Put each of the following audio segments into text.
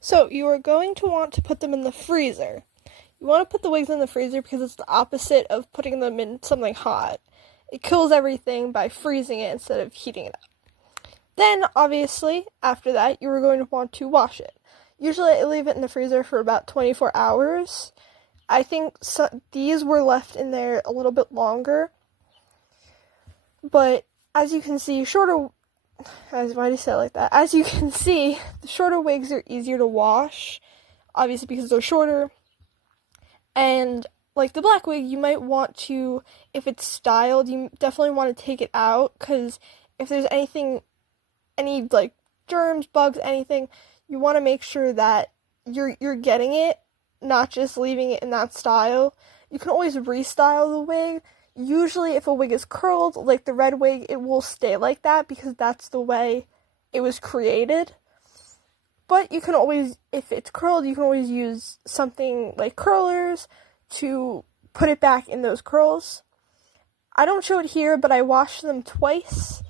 So you are going to want to put them in the freezer. You want to put the wigs in the freezer because it's the opposite of putting them in something hot. It kills everything by freezing it instead of heating it up. Then, obviously, after that, you are going to want to wash it. Usually I leave it in the freezer for about 24 hours. I think these were left in there a little bit longer. But as you can see, why do you say it like that? As you can see, the shorter wigs are easier to wash, obviously because they're shorter. And like the black wig, you might want to, if it's styled, you definitely want to take it out, because if there's any like germs, bugs, anything, you want to make sure that you're getting it, not just leaving it in that style. You can always restyle the wig. Usually if a wig is curled, like the red wig, it will stay like that because that's the way it was created. But you can always, if it's curled, you can always use something like curlers to put it back in those curls. I don't show it here, but I wash them twice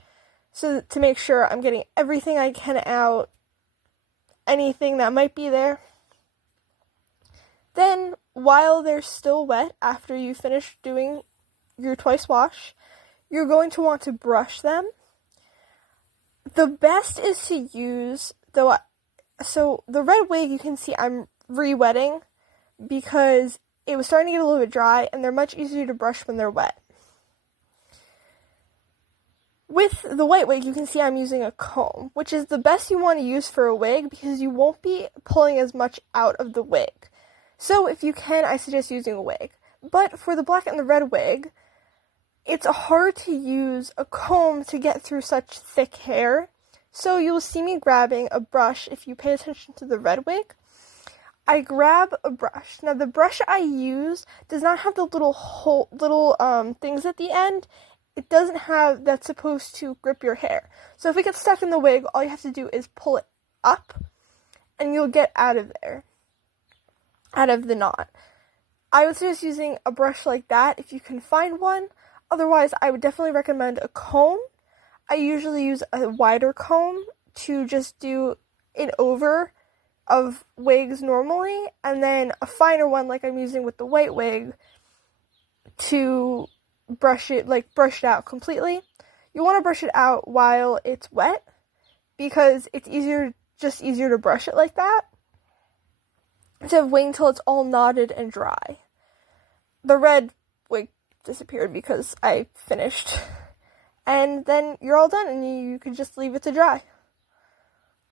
so to make sure I'm getting everything I can out, anything that might be there. Then, while they're still wet, after you finish doing your twice wash, you're going to want to brush them. The best is to use, so the red wig, you can see I'm re-wetting because it was starting to get a little bit dry, and they're much easier to brush when they're wet. With the white wig, you can see I'm using a comb, which is the best you want to use for a wig because you won't be pulling as much out of the wig. So if you can, I suggest using a wig. But for the black and the red wig, it's hard to use a comb to get through such thick hair. So you'll see me grabbing a brush if you pay attention to the red wig. I grab a brush. Now the brush I use does not have the little things at the end. It doesn't have, that's supposed to grip your hair. So if it gets stuck in the wig, all you have to do is pull it up and you'll get out of there, out of the knot. I would suggest using a brush like that if you can find one. Otherwise, I would definitely recommend a comb. I usually use a wider comb to just do an over of wigs normally, and then a finer one like I'm using with the white wig to brush it out completely. You want to brush it out while it's wet because it's easier to brush it like that instead of waiting until it's all knotted and dry. The red wig disappeared because I finished. And then you're all done and you can just leave it to dry.